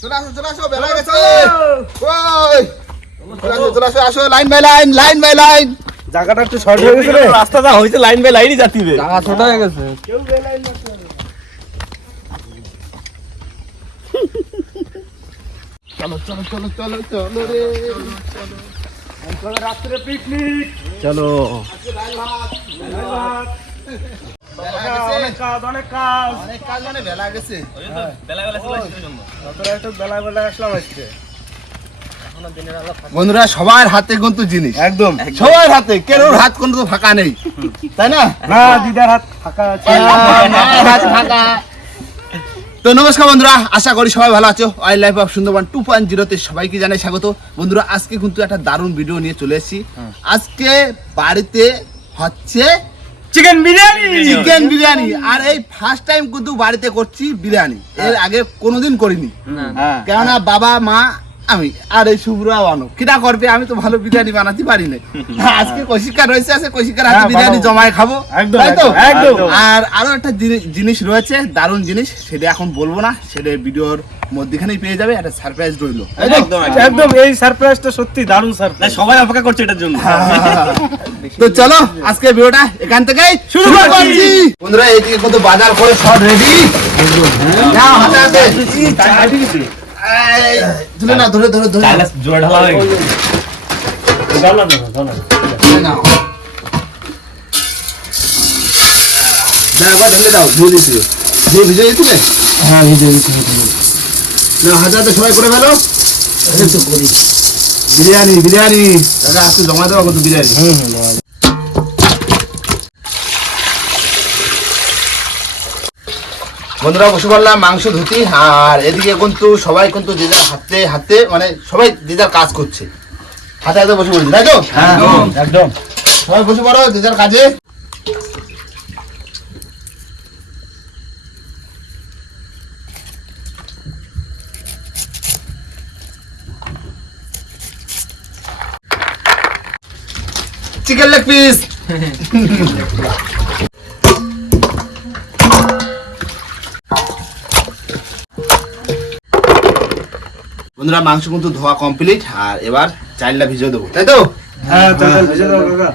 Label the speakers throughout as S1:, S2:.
S1: চলে আসো চলে আসো বেলা গেছে। ওই। চলে আসো চলে আসো আসো line by line line by line.
S2: জায়গাটা একটু শর্ট হয়ে গেছে রে।
S3: রাস্তা যা হয়েছে লাইন বাই লাইনই যাতিবে
S2: জায়গা ছোট হয়ে গেছে।
S1: চলো চলো চলো চলো চলো রে।
S3: চলো
S2: অনেক কাজ অনেক কাজ
S1: অনেক কাজ বেলা গেছে
S3: বেলা বেলা চলে
S1: বন্ধুরা সবার হাতে কিন্তু জিনিস।
S2: একদম।
S1: সবার হাতে কেউর হাত কোনো তো ফাঁকা নেই। তাই না?
S2: না দিদার হাত ফাঁকা
S1: হাত ফাঁকা। তো নমস্কার বন্ধুরা আশা করি সবাই ভালো আছো। Wild life of Sundarban two point জিরোতে সবাইকে জানাই স্বাগত। বন্ধুরা আজকে কিন্তু একটা দারুণ ভিডিও নিয়ে চলে এসেছি। আজকে বাড়িতে হচ্ছে
S2: চিকেন বিরিয়ানি
S1: চিকেন বিরিয়ানি আর এই ফার্স্ট টাইম কিন্তু বাড়িতে করছি বিরিয়ানি। এর আগে কোনোদিন করিনি।
S2: হ্যাঁ।
S1: কেননা বাবা মা আমি আর এই শুভ্র বানো কিটা করবে? আমি তো ভালো বিরিয়ানি বানাতে পারি না আজকে কৌশিকা রয়েছে আছে কৌশিকার হাতে
S2: হ্যাঁ,
S1: বিরিয়ানি জমায় খাব। তাই তো। আর আরও একটা জিনিস রয়েছে দারুণ জিনিস সেটা এখন বলব না সেটা ভিডিওর মধ্যখানেই পেয়ে যাবে একটা সারপ্রাইজ রইল।
S3: একদম
S2: এই সারপ্রাইজটা সত্যি দারুণ সারপ্রাইজ
S3: সবাই অপেক্ষা করছে এটার জন্য।
S1: তো চলো আজকে ভিডিওটা এখান থেকেই শুরু করছি। বন্ধুরা এইদিকে কত বাজার করে সব রেডি নাও হাতে হাতে ধরে না ধরে ধরে ধরে।
S3: জোড়া ঢালা হয়ে
S1: না ঢেলে দাও ধুয়ে দিয়েছি। ভিজে
S2: হ্যাঁ ভিজে গেছি
S1: না হাতে হাতে সবাই করে ফেলো। বিরিয়ানি বিরিয়ানি। দাদা আজকে জমা দেওয়া কত বিরিয়ানি?
S2: হুম হুম
S1: বন্ধুরা বসে পড়লাম মাংস ধুতি আর এদিকে কিন্তু সবাই কিন্তু যে যার হাতে হাতে মানে সবাই যে যার কাজ করছে। হাতে হাতে বসে পড়ছে তাই তো?
S2: একদম। একদম।
S1: সবাই বসে পড়ো যে যার কাজে। চিকেন লেগ পিস বন্ধুরা মাংস কিন্তু ধোয়া কমপ্লিট আর এবার চাইলটা ভিজিয়ে দেবো তাই তো?
S2: হ্যাঁ দেবো কাকা।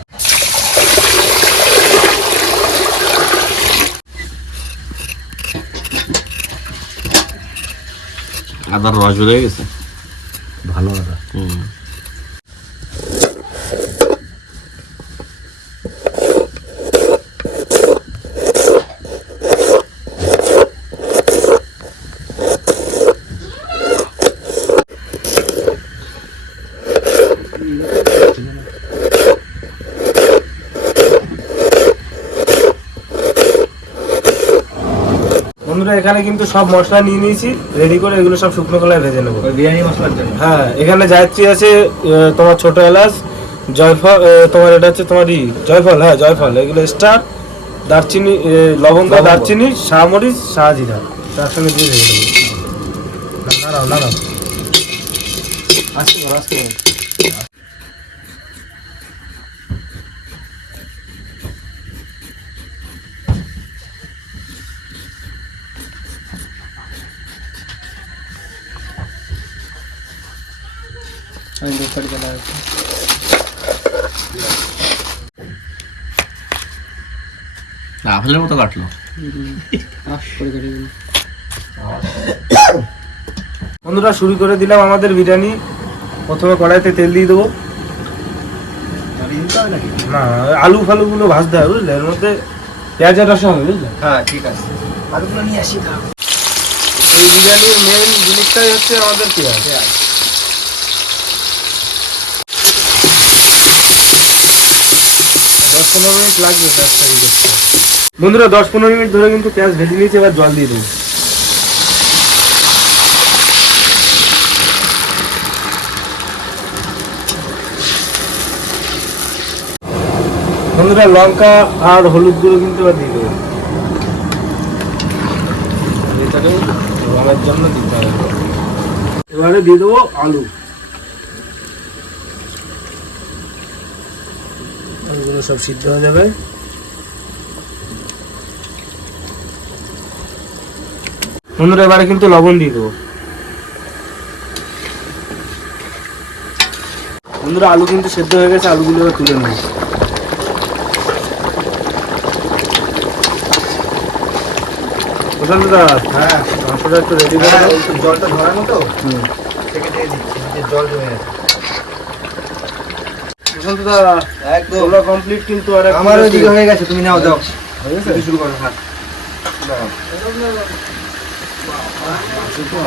S3: আদার রস বেরিয়ে গেছে।
S2: ভালো আদা
S3: হুম
S2: বন্ধুরা এখানে কিন্তু সব মশলা নিয়ে নিয়েছি রেডি করে এগুলো সব শুকনো কলায় ভেজে নেব।
S3: বিরিয়ানি মশলার জন্য?
S2: হ্যাঁ এখানে জায়ত্রী আছে তোমার ছোট এলাচ জয়ফল তোমার এটা হচ্ছে তোমার ই জয়ফল হ্যাঁ জয়ফল এগুলো স্টার দারচিনি লবঙ্গ দারচিনি শাহমরিচ শাহজিরা তার সঙ্গে দিয়ে ভেজে নেব। নাড়াও আস্তে করো আস্তে করো
S3: আপেলের মতো কাটলো।
S2: বন্ধুরা শুরু করে দিলাম আমাদের বিরিয়ানি। প্রথমে কড়াইতে তেল দিয়ে দেবো। না আলু ফালু গুলো ভাজতে হবে বুঝলে? এর মধ্যে পেঁয়াজের রসা হবে বুঝলে?
S1: হ্যাঁ ঠিক আছে।
S2: আলুগুলো নিয়ে এই বিরিয়ানির মেন জিনিসটাই হচ্ছে আমাদের পেঁয়াজ। পনেরো মিনিট লাগবে পেঁয়াজটা করতে। বন্ধুরা দশ পনেরো মিনিট ধরে কিন্তু পেঁয়াজ ভেজে নিয়েছি এবার জল দিয়ে দেবো। বন্ধুরা লঙ্কা আর হলুদ গুঁড়ো কিন্তু এবার দিয়ে দেবো। এটাকে রঙের জন্য দিতে হবে। এবারে দিয়ে দেবো আলু। সব সিদ্ধ হয়ে যাবে। বন্ধুরা এবারে কিন্তু লবণ দিয়ে দেবো। বন্ধুরা আলু কিন্তু সেদ্ধ হয়ে গেছে আলুগুলো এবার তুলে নেব। প্রধান দাদা
S4: হ্যাঁ
S2: মাংসটা একটু রেডি করে
S4: হ্যাঁ, জলটা ধরানো তো জল জমে আছে।
S2: প্রশান্ত দা
S4: একদম।
S2: তোলা কমপ্লিট কিন্তু আর
S4: আমার ওইদিকে হয়ে গেছে তুমি নাও দাও।
S2: হয়ে গেছে
S4: শুরু করো হ্যাঁ।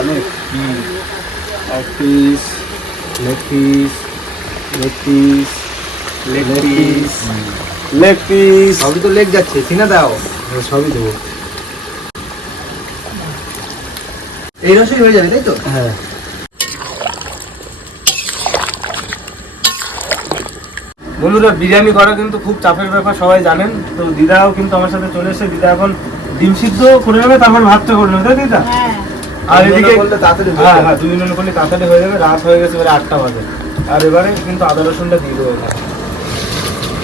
S2: অনেক এক piece leg piece leg piece
S4: leg piece
S2: leg piece
S4: সবই তো লেগ যাচ্ছে সিনা দাও।
S2: সবই দেবো।
S4: এই রসই হয়ে যাবে তাই তো?
S2: হ্যাঁ। বন্ধুরা বিরিয়ানি করা কিন্তু খুব চাপের ব্যাপার সবাই জানেন। তো দিদাও কিন্তু আমার সাথে চলে এসেছে দিদা এখন ডিম সিদ্ধ করে নেবে তারপর ভাতটা করে নেবে তাই দিদা?
S5: হ্যাঁ।
S2: আর এদিকে
S4: জনে করলে তাড়াতাড়ি হয়ে
S2: হ্যাঁ
S4: যাবে।
S2: দুই জনে করলে তাড়াতাড়ি হয়ে যাবে রাত হয়ে গেছে এবারে আটটা বাজে। আর এবারে কিন্তু আদা রসুনটা দিয়ে দেবো।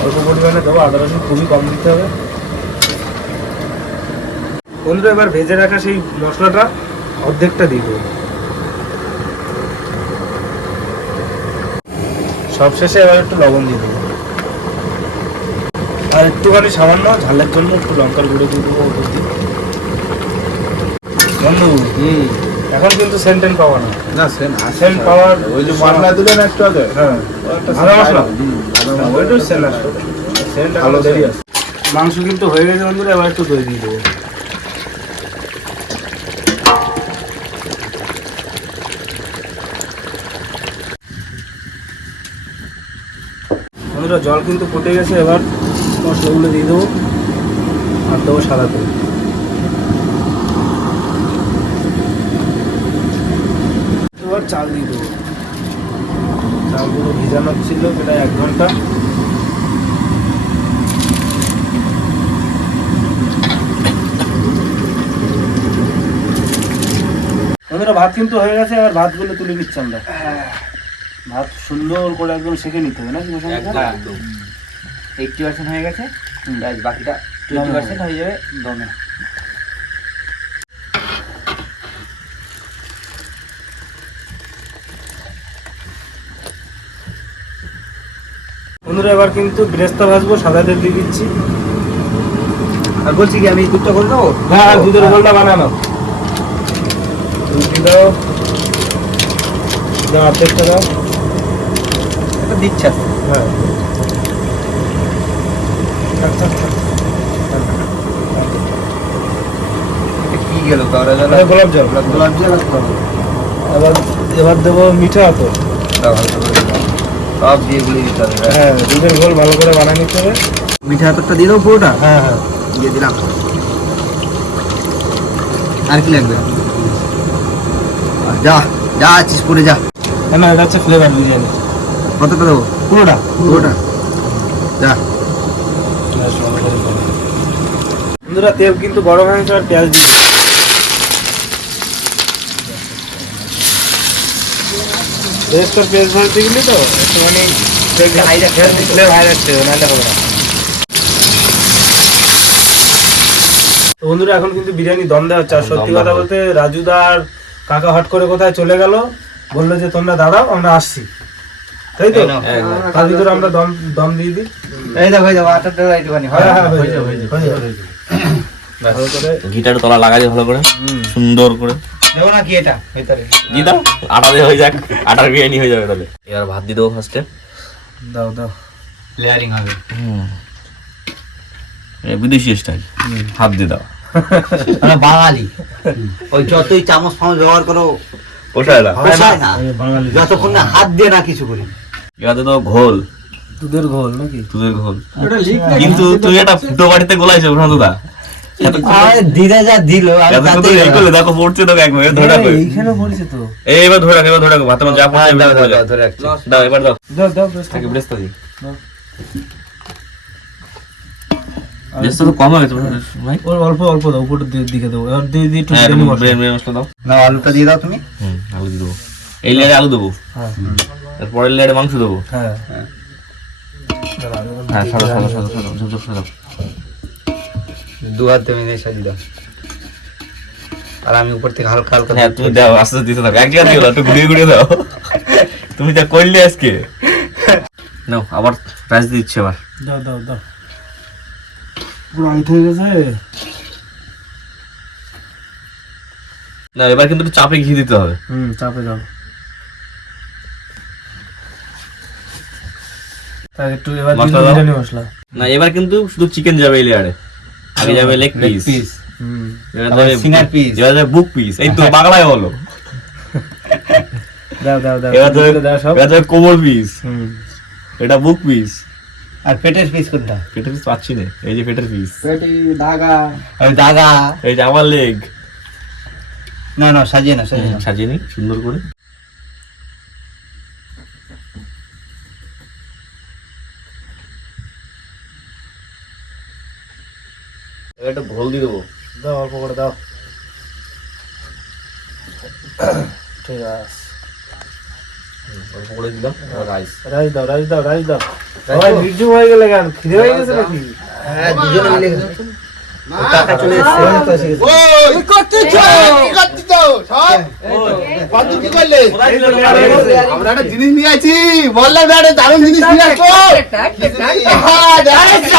S2: অল্প পরিমাণে দেবো আদা রসুন খুবই কম দিতে হবে। বন্ধুরা এবার ভেজে রাখা সেই মশলাটা অর্ধেকটা দিয়ে দেবো। সব শেষে এবার একটু লবণ দিয়ে দেবো। আর একটুখানি সামান্য ঝালের জন্য একটু লঙ্কার গুঁড়ো দিয়ে দেবো বন্ধু
S4: হুম।
S2: এখন কিন্তু সেন্টেন পাওয়া না।
S4: না সেন
S2: সেন্ট পাওয়ার
S4: ওই যে মশলা দিলেন একটু আগে।
S2: হ্যাঁ। আদা মশলা? হ্যাঁ, ওইটাও সেন্ট আসবে সেন্ট
S4: ভালো
S2: ভালো দেরি আছে। মাংস কিন্তু হয়ে গেছে বন্ধুরা এবার একটু দই দিয়ে দেবো। বন্ধুরা জল কিন্তু ফুটে গেছে এবার। মশলাগুলো দিয়ে দেবো আর দেবো সাদা তেল। এবার চাল দিয়ে দেবো। চালগুলো ভিজানো ছিল সেটা এক ঘণ্টা। বন্ধুরা ভাত কিন্তু হয়ে গেছে এবার ভাতগুলো তুলে নিচ্ছি আমরা। ভাত সুন্দর করে একদম সেঁকে নিতে হবে নাকি
S5: এইটটি পার্সেন্ট হয়ে গেছে। ব্যাস বাকিটা টোয়েন্টি পার্সেন্ট হয়ে যাবে দমে।
S2: বন্ধুরা এবার কিন্তু ব্রেস্তা ভাজবো সাদা তেল দিয়ে দিচ্ছি।
S4: আর বলছি কি আমি দুধটা করে দেবো
S2: হ্যাঁ হ্যাঁ দুধের গোলটা বানানো। দুধ দাও। দাও অর্ধেকটা দাও।
S4: এটা দিচ্ছে।
S2: হ্যাঁ।
S4: কি গেল?
S2: এটা গোলাপ জল।
S4: গোলাপ জল
S2: এবার এবার দেবো মিঠা তো।
S4: সব দিয়ে গুলি দিতে হবে
S2: হ্যাঁ দুধের গোল ভালো করে বানিয়ে নিতে হবে।
S4: মিঠা হাতরটা দিয়ে দাও পুরোটা?
S2: হ্যাঁ হ্যাঁ।
S4: দিয়ে দিলাম। আর কি লাগবে? যা যা আছিস পরে যা।
S2: না এটা হচ্ছে ফ্লেভার বিরিয়ানি।
S4: কতটা দেবো?
S2: পুরোটা।
S4: পুরোটা? যা।
S2: বন্ধুরা, তেল কিন্তু গরম হয়ে গেছে আর পেঁয়াজ তো? বন্ধুরা, এখন কিন্তু বিরিয়ানি দম দেওয়া হচ্ছে। আর সত্যি কথা বলতে রাজুদা আর কাকা হট করে কোথায় চলে গেল, বলল যে তোমরা দাঁড়াও, আমরা আসছি। তাই তো? তার ভিতরে আমরা দম দম দিয়ে দিই।
S4: এই দেখো এই দেখো আটাটা একটুখানি হয়
S2: হ্যাঁ হ্যাঁ হয়ে যাবে হয়ে যাবে। হয়ে যাবে ভালো করে
S3: ঘিটার তলা লাগাই দিয়ে ভালো করে সুন্দর করে।
S4: দেবো না কি এটা? ভেতরে।
S3: দিয়ে দাও আটা দিয়ে হয়ে যাক আটার বিরিয়ানি হয়ে যাবে তাহলে। এবার ভাত দিয়ে দেবো ফার্স্টে
S2: দাও দাও।
S4: লেয়ারিং হবে।
S3: হুম। বিদেশি স্টাইল হাত দিয়ে দাও।
S4: বাঙালি। ওই যতই চামচ ফামচ ব্যবহার করো
S3: পোষায় না।
S4: পোষায় না।
S2: বাঙালি।
S4: যতক্ষণ না হাত দিয়ে না কিছু করি।
S3: দিয়ে দেবো ঘোল।
S2: দুধের ঘোল নাকি?
S3: দুধের ঘোল। কিন্তু তুই একটা ফুটো বাড়িতে গোলাইছো প্রশান্ত দা।
S4: দিদা যা দিল
S3: এত তো এই করলে দেখো পড়ছে তোকে একবার ধরে রাখো।
S2: এইখানে পড়েছে তো।
S3: এই ধরে রাখো এবার ধরে রাখো ভাতের যা পড়ছে এবার ধরে
S4: ধরে রাখছি।
S3: দাও এবার দাও।
S2: দাও দাও বেশ
S3: ব্রেস্তা দিই। ব্রেস্তা তো কম হয়ে গেছে ভাই
S2: ওর অল্প অল্প দাও উপরের দিকে- দিকে দাও। এবার দিয়ে দিয়ে একটু বিরিয়ানি মশলা।
S3: ব্রেন ব্রেন মশলা দাও।
S4: না আলুটা দিয়ে দাও তুমি।
S3: হুম আলু দিয়ে দেবো। এই লেয়ারে আলু দেবো।
S2: হ্যাঁ।
S3: তারপরের লেয়ারে মাংস দেবো।
S2: হ্যাঁ।
S3: হ্যাঁ। সাদা সাদা সাদা সাদা ঝুপ সাদা
S4: দু হাত তুমি দিয়ে সাজিয়ে দাও। আর আমি উপর থেকে হালকা হালকা
S3: হ্যাঁ তুমি দাও আস্তে আস্তে দিতে থাকো। এক জায়গা দিও একটু ঘুরিয়ে ঘুরিয়ে দাও। তুমি যা করলে আজকে। নাও আবার রাইস দিচ্ছে আবার।
S2: দাও দাও দাও। পুরো আইট হয়ে গেছে।
S3: না এবার কিন্তু একটু চাপে ঘি দিতে হবে।
S2: হুম চাপে দাও একটু এবার
S3: মশলা
S2: দিন
S3: দাও।
S2: বিরিয়ানি মশলা।
S3: না এবার কিন্তু শুধু চিকেন যাবে এই লেয়ারে আগে যাবে লেগ পিস এবার যাবে
S4: singer piece।
S3: এবার যাবে বুক পিস এই তো বাংলায় বলো
S2: দাও দাও দাও
S3: এবার যাবে এবার যাবে কোমর পিস
S2: হুম।
S3: এটা বুক পিস
S4: আর পেটের পিস কোনটা?
S3: পেটের পিস পাচ্ছি না। এই যে পেটের পিস
S4: পেটি দাগা। দাগা।
S3: এই যে আমার লেগ
S4: না না সাজিয়ে না সাজিয়ে না
S3: সাজিয়ে নি সুন্দর করে। একটা ভোল দিয়ে দেবো।
S2: দাও অল্প করে দাও। ঠিক আছে।
S3: অল্প করে দিলাম রাইস
S2: রাইস দাও রাইস দাও রাইস দাও। সবাই নির্জুম হয়ে গেলে কেন? খিদে হয়ে গেছে নাকি?
S4: হ্যাঁ দুজনে মিলে
S1: জিনিস নিয়ে আছি। বললাম দারুণ জিনিস নিয়ে আসো হ্যাঁ, যাচ্ছি।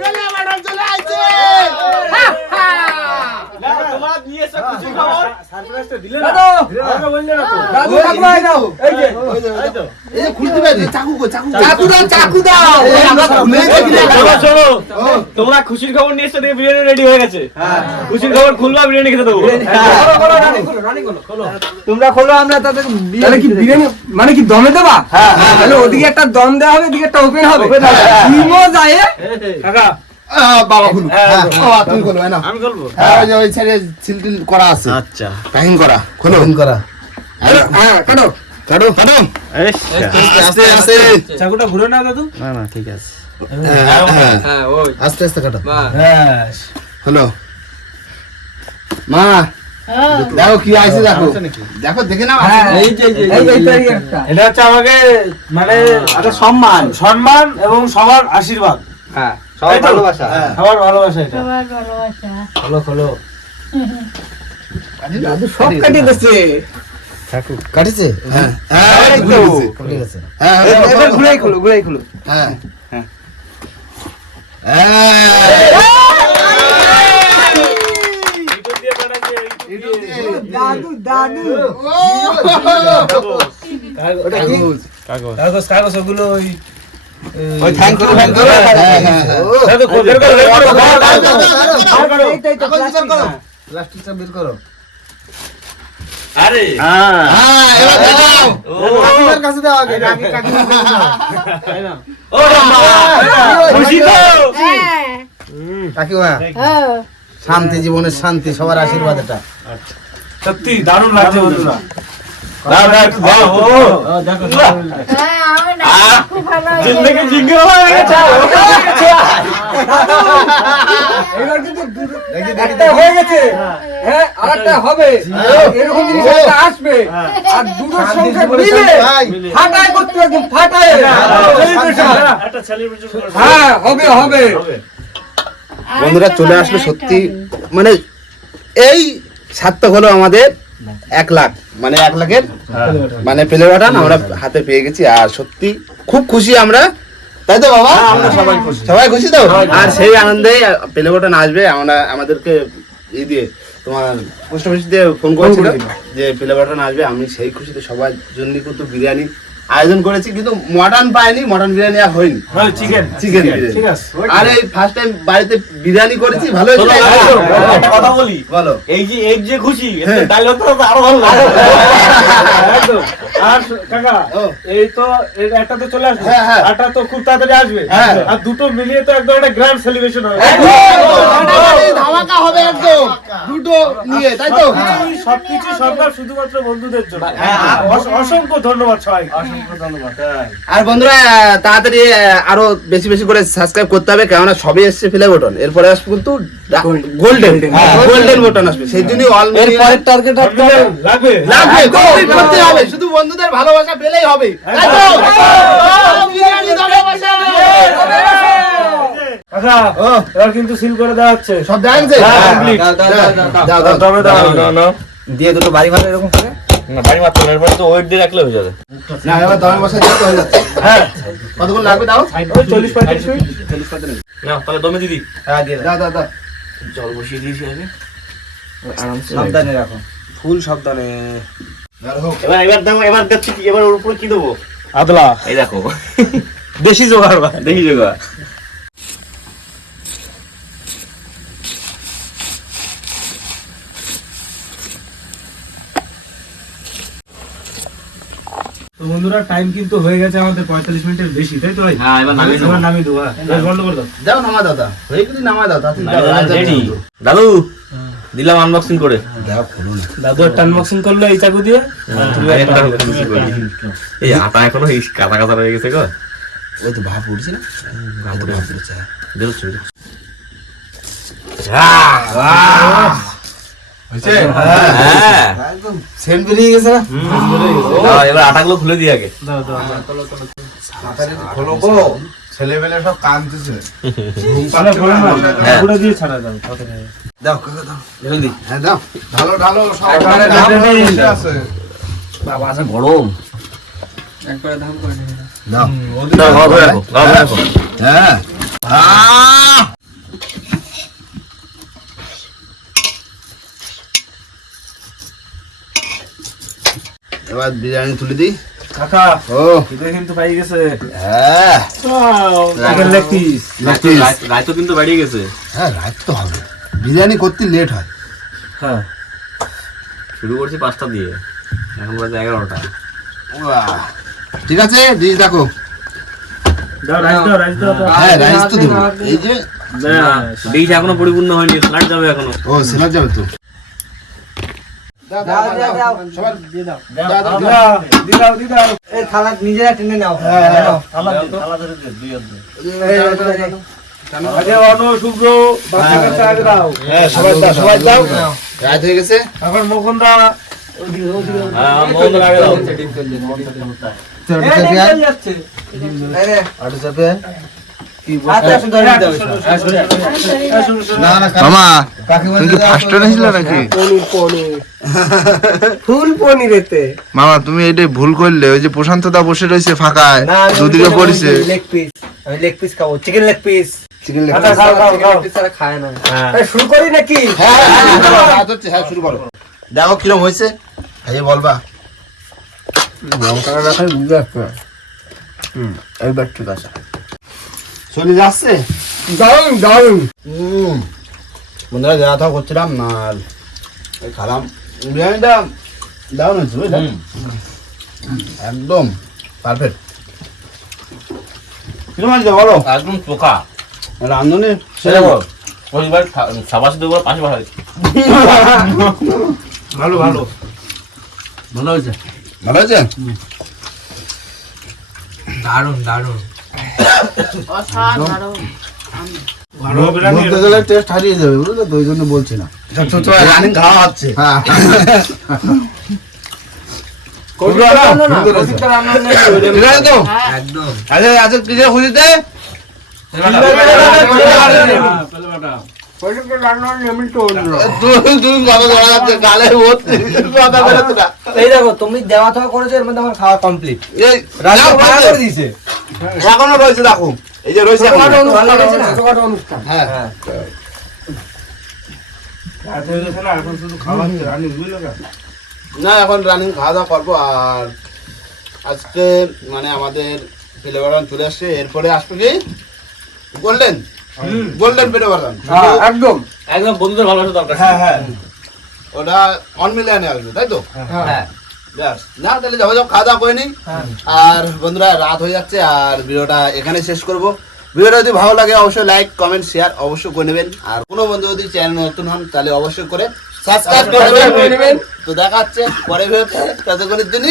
S1: বেলা ম্যাডাম চলে আসছে।
S3: তোমরা নিয়ে এসে কিছু খাবার
S2: সারপ্রাইজটা দিলে না আমাকে বললে না তো
S1: দাদু ঠাকুমা এই দাও। এই যে, এই যে, এই যে খুলতে পারছি, চাকু কো, চাকু কো।
S4: চাকু দাও চাকু দাও
S1: এই আমরা খুলেই দেখি না।
S3: শোনো, শোনো
S1: ও,
S3: তোমরা খুশির খবর নিয়ে এসে দেখে বিরিয়ানি রেডি হয়ে গেছে। খুশির খবর খুলবা বিরিয়ানি খেতে দেবো।
S4: তোমরা খোলো আমরা তাদের
S6: তাহলে কি বিরিয়ানি মানে কি দমে দেবা? তাহলে ওদিকে একটা দম দেওয়া হবে এদিকে একটা ওপেন হবে।
S2: কাকা
S1: বাবা খুলু হ্যাঁ, বাবা তুমি খোলো এই
S2: আমি বলব
S1: হ্যাঁ, ওই যে ওই সাইডে সিলটিল করা আছে।
S3: আচ্ছা।
S1: প্যাকিং করা খোলো করা।
S6: হ্যাঁ কাটো।
S1: কাটো। কাটো। আস্তে আস্তে
S2: চাকুটা ঘুরে না দাদু
S1: হ্যাঁ, হ্যাঁ।
S6: হ্যাঁ ওই।
S1: আস্তে আস্তে কাটো।
S2: ব্যাস।
S1: হলো মা দেখো কি আছে দেখো। দেখো দেখে নাও।
S6: হ্যাঁ, এই যে
S2: এটা হচ্ছে আমাকে মানে
S4: একটা সম্মান।
S2: সম্মান এবং সবার আশীর্বাদ।
S4: হ্যাঁ। সবাই ভালোবাসা।
S1: হ্যাঁ।
S2: সবার ভালোবাসা এটা।
S5: সবার ভালোবাসা।
S2: খোলো খোলো
S6: দাদু সব কাটিয়ে দিচ্ছে।
S1: কাটিছে হ্যাঁ। হ্যাঁ এই তো। হ্যাঁ হ্যাঁ,
S6: এবার
S1: হ্যাঁ,
S6: ঘুরাই খুলো ঘুরাই খুলো
S1: হ্যাঁ। হ্যাঁ।
S6: দাদু দাদু।
S2: কাগজ। কাগজ। ওগুলো ওই
S1: ওই থ্যাংক ইউ থ্যাংক ইউ হ্যাঁ হ্যাঁ হ্যাঁ
S2: দাদু করো, করো, বের করো, বের করো।
S1: দাও, দাও, দাও।
S6: এই তো, এই তো,
S1: কাগজ বের করো।
S6: প্লাস্টিকটা বের করো।
S3: আরে।
S1: হ্যাঁ। এবার দেখাও।
S6: কাকিমার কাছে দাও আগে কাকি কাকিমার কাছে
S3: ও খুশি তো?
S5: হ্যাঁ।
S6: কাকিমা
S5: ও।
S6: শান্তি জীবনের শান্তি সবার আশীর্বাদ এটা।
S2: সত্যি দারুণ লাগছে বন্ধুরা।
S3: একটু
S5: হ্যাঁ
S3: হয়ে গেছে
S6: হয়ে হ্যাঁ হবে। এরকম জিনিস একটা আসবে। আর দুটো সংখ্যা মিলে ফাটায় করতে হবে ফাটায়। হ্যাঁ হবে। হবে
S1: বন্ধুরা চলে আসলো সত্যি। মানে এই সার্থক হলো আমাদের এক লাখ। মানে এক লাখের মানে পেলে বাটান আমরা হাতে পেয়ে গেছি। আর সত্যি খুব খুশি আমরা। তাই তো বাবা? আমরা সবাই খুশি। সবাই খুশি তো? আর সেই আনন্দে পেলে বাটন আসবে আমরা আমাদেরকে ই দিয়ে তোমার পোস্ট অফিস দিয়ে ফোন করেছিল যে পেলে বাটন আসবে আমি সেই খুশিতে সবার জন্য কিন্তু বিরিয়ানি আয়োজন করেছি কিন্তু মটন পাইনি মটন বিরিয়ানি আর হয়নি।
S2: চিকেন
S1: চিকেন
S2: ঠিক আছে।
S1: আর এই ফার্স্ট টাইম বাড়িতে বিরিয়ানি করেছি ভালো
S3: একটা কথা বলি।
S1: বলো।
S3: এই যে এই যে খুশি এতে তো আরও ভালো লাগে।
S2: আর কাকা এই তো একটা তো চলে আসবে
S1: হ্যাঁ, হ্যাঁ।
S2: তো খুব তাড়াতাড়ি আসবে।
S1: হ্যাঁ।
S2: আর দুটো মিলিয়ে তো একদম একটা গ্র্যান্ড সেলিব্রেশন হবে।
S1: ধামাকা হবে একদম। দুটো নিয়ে তাই তো?
S2: সবকিছু সরকার শুধুমাত্র বন্ধুদের জন্য। অসংখ্য ধন্যবাদ সবাই অসংখ্য ধন্যবাদ
S1: আর বন্ধুরা তাড়াতাড়ি আরও বেশি বেশি করে সাবস্ক্রাইব করতে হবে কেননা সবই এসছে ফিলে বটন এরপরে আসবে কিন্তু গোল্ডেন গোল্ডেন বটন আসবে সেই জন্য অল
S6: এরপরের টার্গেট
S2: লাগবে
S1: লাগবে complete করতে হবে শুধু বন্ধুদের ভালোবাসা পেলেই হবে
S2: কিন্তু সিল করে দেওয়া হচ্ছে
S1: সব দেখা গেছে
S2: হ্যাঁ, complete।
S1: দাও, দাও, দাও, দাও।
S2: দমে দাও
S1: দাও, দাও।
S6: দিয়ে দুটো বাড়ি ভালো এরকম করে
S3: না বাড়ি এরপরে তো ওয়েট দিয়ে রাখলে হয়ে যাবে।
S1: না এবার দমে বসে দিলে হয়ে যাচ্ছে।
S2: হ্যাঁ।
S1: কতক্ষণ লাগবে দাও?
S2: ওই চল্লিশ পঁয়তাল্লিশ মিনিট।
S3: না তাহলে দমে দিদি।
S4: হ্যাঁ দিয়ে দাও।
S1: দাও দাও
S3: জল বসিয়ে দিয়েছি আগে। আরামসে
S4: সাবধানে রাখো।
S2: ফুল সাবধানে।
S3: এবার এবার দাও এবার দেখছি এবার ওর উপরে কি দেবো?
S2: আদলা।
S3: এই দেখো।
S2: দেশি জোগাড় বা।
S3: দেখি
S2: বন্ধুরা টাইম কিন্তু হয়ে গেছে আমাদের পঁয়তাল্লিশ মিনিটের বেশি তাই তো
S3: হ্যাঁ এবার নামিয়ে নেব।
S2: নামিয়ে দেবো হ্যাঁ। বন্ধ করে দাও।
S1: যাও নামা দাদা হয়ে গেলি নামা দাও তাতে দাও
S3: রেডি দাদু দিলাম আনবক্সিং করে।
S2: দাদু একটা আনবক্সিং করল এই চাকু দিয়ে।
S3: দিই। এই আটা এখনও এই কাঁচা কাঁচা রয়ে গেছে গো।
S1: ওই তো ভাব উঠছে না? ভাব উঠছে।
S3: বেরোচ্ছে বেরোচ্ছে। এবার আটাগুলো খুলে দিই আগে।
S2: দাও দাও
S1: খোলো গো। ছেলেবেলে সব কাঁদতেছে।
S3: হ্যাঁ।
S2: দিয়ে ছাড়া দাও
S1: দাও কাকা দাও।
S3: জলদি
S1: হ্যাঁ দাও। ঢালো ঢালো সব
S2: একবারে
S1: ঢালো,
S2: ঢালো,
S1: ঢালো,
S2: ঢালো।
S1: আছে।
S3: বাবা আছে গরম।
S6: একবারে করে
S1: দাও। হ্যাঁ। এবার বিরিয়ানি তুলে দিই।
S2: কাকা
S1: ও।
S2: এটা কিন্তু পাই গেছে।
S1: হ্যাঁ।
S2: Leg piece.
S3: রায় তো- রায়- রায় তো কিন্তু বাড়িয়ে গেছে।
S1: হ্যাঁ রাত তো হবে। বিরিয়ানি করতে লেট হয়।
S2: হ্যাঁ।
S3: শুরু করছি পাঁচটা দিয়ে। এখন বাজে এগারোটা।
S1: ঠিক আছে ডিশ দেখো।
S2: দাও রাইস দাও রাইস দাও দাও।
S1: হ্যাঁ রাইস তো দেবো। এই যে
S3: ডিশ এখনও পরিপূর্ণ হয়নি স্লাইড যাবে এখনও।
S1: ও সিনার যাবে তো
S4: দাও, দাও, দাও।
S1: সবার
S2: দাও, দাও, দি দাও, দি দাও।
S4: এই থালা নিজেরা টেনে নাও।
S1: রাত হয়ে গেছে।
S2: এখন মুকুন দা
S3: হ্যাঁ
S4: যাচ্ছে।
S1: মামা তুমি কি ফার্স্ট নিয়েছিল নাকি?
S6: ফুল পনির।
S7: মামা তুমি এটা ভুল করলে ওই যে প্রশান্ত দা বসে রয়েছে ফাঁকায় দুদিকে পড়িছে।
S4: লেগ পিস আমি লেগ পিস খাব। Chicken leg piece
S1: chicken leg
S2: খাও, খাও, খাও।
S4: পিস খায় না।
S3: হ্যাঁ।
S4: শুরু করি নাকি?
S1: হ্যাঁ হ্যাঁ, হ্যাঁ, রাত হচ্ছে হ্যাঁ শুরু করো। দেখো কিরম হয়েছে। ভাইয়া বলবা।
S6: দেখাই বুঝতে পারছ হুম এইবার ঠিক আছে
S1: চলে যাচ্ছে?
S6: দারুণ
S1: হুম। বন্ধুরা যা থা করছিলাম আর খালাম। বিরিয়ানিটা দারুণ হয়েছে বুঝলে? একদম পারফেক্ট কিরম হয়েছে বলো?
S3: একদম পোকা
S1: রান্ধনে?
S3: দেখো পরিবার সাবাস দেবো পাশে পাশে
S2: ভালো ভালো।
S1: ভালো হয়েছে? ভালো হয়েছে?
S4: দারুণ দারুণ
S5: অসাধারণ।
S1: বলতে গেলে টেস্ট হারিয়ে যাবে বুঝলে তো? ওই জন্য বলছি না। রানিং খাওয়া হচ্ছে।
S4: কবিতা রান্না? না,
S1: সুন্দর হয়েছে।
S4: কবিতা রান্না। নেই।
S1: ঠিক আছে তো
S4: একদম।
S1: আচ্ছা আচ্ছা কিসে খুঁজিতে তুমি
S4: দেওয়া থাকা করেছ এর মধ্যে আমার খাওয়া কমপ্লিট
S1: এই
S4: রান্না
S1: যাও,
S4: ভালো।
S1: বসে।
S4: করে দিয়েছে।
S1: এখনও রয়েছে দেখো। এই যে রয়েছে
S4: অনুষ্ঠান না?
S1: হ্যাঁ।
S4: হ্যাঁ।
S2: না এখন রানি বুঝলো না
S1: না এখন রানিং খাওয়া দাওয়া করব আর আজকে মানে আমাদের পেলেবাগান চলে আসছে এরপরে আসবে কি? গোল্ডেন গোল্ডেন পেলেবাগান
S6: হ্যাঁ একদম।
S3: একদম বন্ধুদের ভালোবাসা দরকার
S2: হ্যাঁ হ্যাঁ।
S1: ওটা অন মিলিয়নে আসবে তাই তো?
S4: হ্যাঁ
S1: না তাহলে যাব যাব খাওয়া দাওয়া করে নিই। আর বন্ধুরা রাত হয়ে যাচ্ছে আর ভিডিওটা এখানে শেষ করব। ভিডিওটা যদি ভালো লাগে অবশ্যই লাইক কমেন্ট শেয়ার অবশ্যই করে নেবেন। আর কোনো বন্ধু যদি চ্যানেল নতুন হন তাহলে অবশ্যই করে সাবস্ক্রাইব করে নেবেন। তো দেখা হচ্ছে পরে ভিডিওতে। ততক্ষণের জন্য